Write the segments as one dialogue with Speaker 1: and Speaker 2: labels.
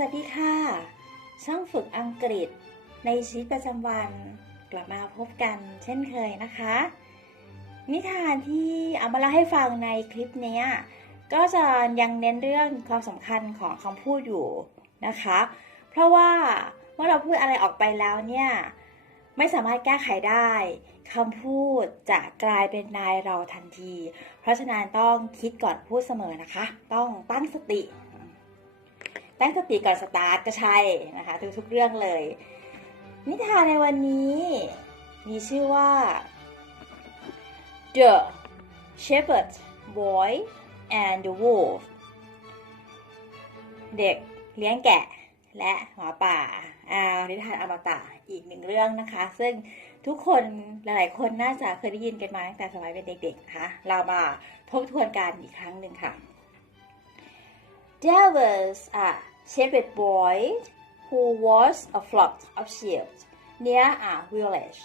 Speaker 1: สวัสดีค่ะ ช่องฝึกอังกฤษ ในชีวิตประจำวันกลับมาพบกันเช่นเคยนะคะ นิทานที่เอามาเล่าให้ฟังในคลิปนี้ก็จะยังเน้นเรื่องความสำคัญของคำพูดอยู่นะคะ เพราะว่าเมื่อเราพูดอะไรออกไปแล้วเนี่ยไม่สามารถแก้ไขได้คำพูดจะกลายเป็นนายเราทันที เพราะฉะนั้นต้องคิดก่อนพูดเสมอนะคะ ต้องตั้งสติ ตั้งสติก่อนสตาร์ทก็ใช่นะคะทุกๆเรื่องเลย นิทานในวันนี้ มีชื่อว่า The Shepherd Boy and the Wolf เด็กเลี้ยงแกะและหมาป่าอ่านิทานอมตะอีกหนึ่งเรื่องนะคะ ซึ่งทุกคนหลายๆ คนน่าจะเคยได้ยินกันมาตั้งแต่สมัยเป็นเด็กๆนะคะเรามาทบทวนกันอีกครั้งหนึ่งค่ะ There was a shepherd boy who was a flock of sheep near a village.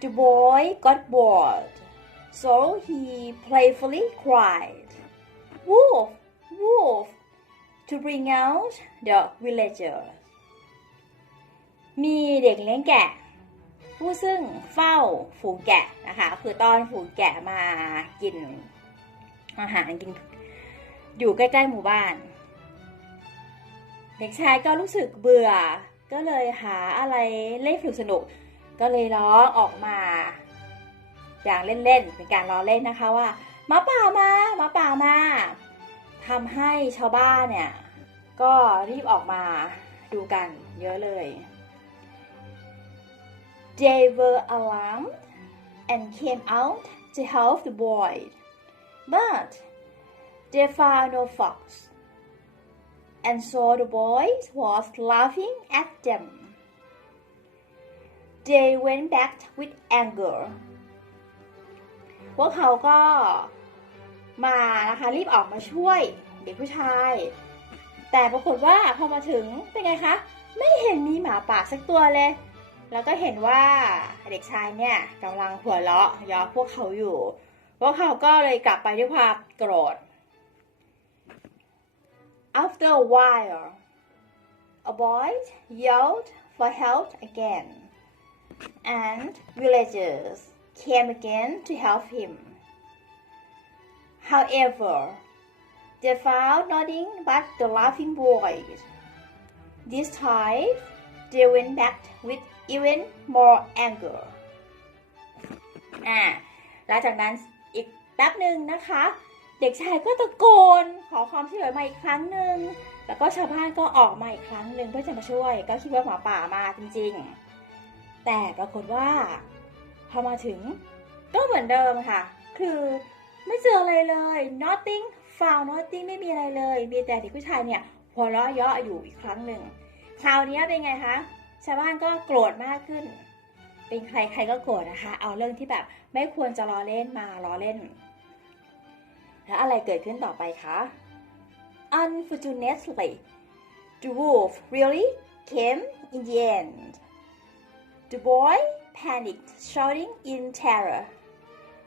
Speaker 1: The boy got bored, so he playfully cried, Wolf, wolf, to bring out the villagers. มีเด็กเลี้ยงแกะ ผู้ซึ่งเฝ้าฝูงแกะนะคะคือตอนฝูงแกะมากินอาหารกินอยู่ใกล้ ๆ หมู่บ้าน เด็กชายก็รู้สึกเบื่อ ก็เลยหาอะไรเล่นสนุกๆก็เลยร้องออกมา อย่างเล่นๆ เป็นการล้อเล่นนะคะว่าหมาป่ามาหมาป่ามาทำให้ชาวบ้านเนี่ย ก็รีบออกมาดูกันเยอะเลย They were alarmed and came out to help the boy but they found no fox and so the boy was laughing at them. They went back with anger. พวกเขาก็มานะคะรีบออกมาช่วยเด็กผู้ชาย แต่ปรากฏว่าพอมาถึงเป็นไงคะ ไม่เห็นมีหมาป่าสักตัวเลย แล้วก็เห็นว่าเด็กชายเนี่ยกำลังหัวเราะยาะพวกเขาอยู่ พวกเขาก็เลยกลับไปด้วยความโกรธ After a while, a boy yelled for help again, and villagers came again to help him. However, they found nothing but the laughing boys. This time, they went back with even more anger. อ่าหลังจากนั้นอีกแป๊บหนึ่งนะคะ เด็กชายก็ตะโกนขอความช่วยเหลือมาอีกครั้งหนึ่งแล้วก็ชาวบ้านก็ออกมาอีกครั้งหนึ่งเพื่อจะมาช่วย ก็คิดว่าหมาป่ามาจริงๆ แต่ปรากฏว่า พอมาถึงก็เหมือนเดิมค่ะ คือไม่เจออะไรเลย nothing found nothing ไม่มีอะไรเลย มีแต่เด็กผู้ชายเนี่ยหัวเราะเยาะอยู่อีกครั้งหนึ่ง คราวนี้เป็นไงคะ ชาวบ้านก็โกรธมากขึ้น เป็นใครใครก็โกรธนะคะ เอาเรื่องที่แบบไม่ควรจะล้อเล่นมาล้อเล่น แล้วอะไรเกิดขึ้นต่อไปคะ Unfortunately the wolf really came in the end the boy panicked shouting in terror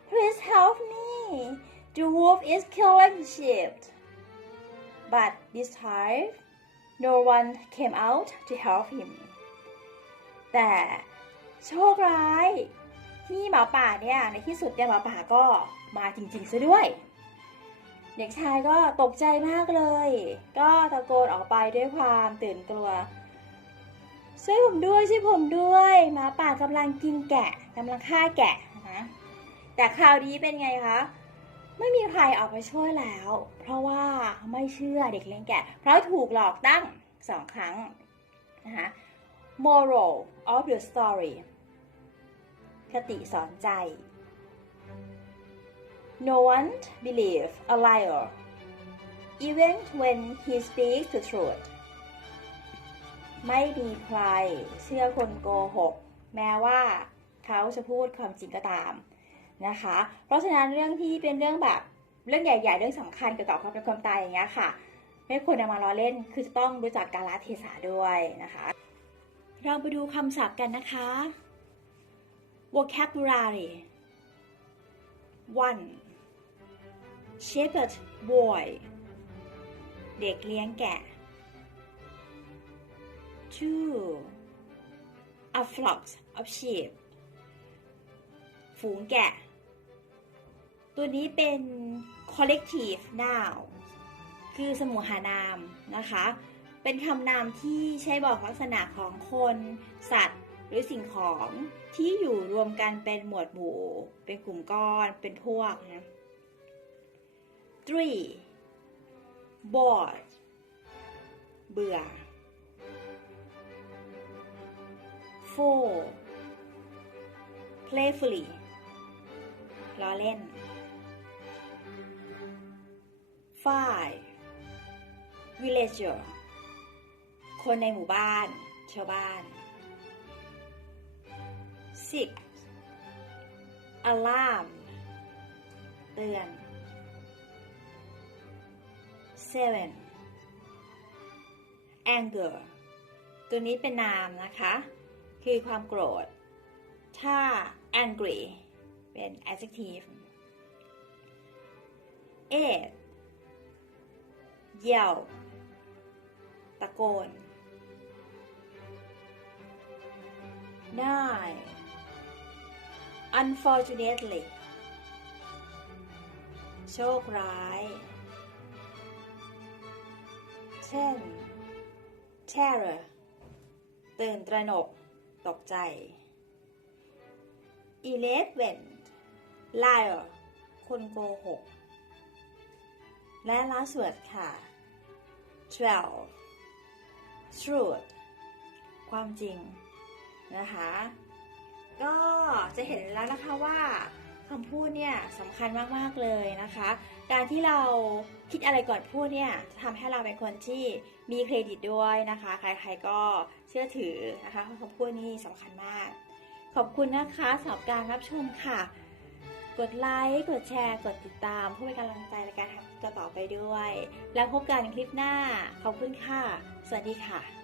Speaker 1: please help me the wolf is killing the sheep but this time no one came out to help him แต่โชคร้ายที่หมาป่าเนี่ยในที่สุดเนี่ยหมาป่าก็มาจริงๆซะด้วย เด็กชายก็ตกใจมากเลย ก็ตะโกนออกไปด้วยความตื่นกลัว ช่วยผมด้วยช่วยผมด้วยหมาป่ากำลังกินแกะกำลังฆ่าแกะนะแต่คราวนี้เป็นไงคะไม่มีใครออกมาช่วยแล้ว เพราะว่าไม่เชื่อเด็กเลี้ยงแกะ เพราะถูกหลอกตั้งสองครั้งนะคะ moral of the story คติสอนใจ no one believe a liar even when he speaks the truth ไม่มีใครเชื่อคนโกหก แม้ว่าเขาจะพูดความจริงก็ตามนะคะ เพราะฉะนั้นเรื่องที่เป็นเรื่องแบบเรื่องใหญ่ ๆ เรื่องสำคัญเกี่ยวกับความเป็นความตายอย่างเงี้ยค่ะ ไม่ควรนำมาล้อเล่น คือจะต้องรู้จักกาลเทศะด้วยนะคะ เราไปดูคำศัพท์กันนะคะ vocabulary one shepherd boy เด็กเลี้ยงแกะ two a flock of sheep ฝูงแกะ ตัวนี้เป็น collective noun คือสมุหานามนะคะ เป็นคำนามที่ใช้บอกลักษณะของคน สัตว์ หรือสิ่งของที่อยู่รวมกันเป็นหมวดหมู่ เป็นกลุ่มก้อน เป็นพวกนะ three bored เบื่อ four playfully ล้อเล่น five villager คนในหมู่บ้าน ชาวบ้าน six alarm เตือน seven anger ตัวนี้เป็นนามนะคะ คือความโกรธ ถ้า angry เป็น adjective eight yell ตะโกน nine unfortunately โชคร้าย ten terror ตื่นตระหนก ตกใจ eleven liar คนโกหก และ last word ค่ะ twelve truth ความจริงนะคะ ก็จะเห็นแล้วนะคะว่า คำพูดเนี่ยสำคัญมากๆเลยนะคะ การที่เราคิดอะไรก่อนพูดเนี่ยจะทำให้เราเป็นคนที่มีเครดิตด้วยนะคะ ใครๆก็เชื่อถือนะคะเพราะคำพูดนี่สำคัญมาก ขอบคุณนะคะสำหรับการรับชมค่ะ กดไลค์ กดแชร์ กดติดตามเพื่อเป็นกำลังใจในการทำต่อๆไปด้วย แล้วพบกันคลิปหน้า ขอบคุณค่ะ สวัสดีค่ะ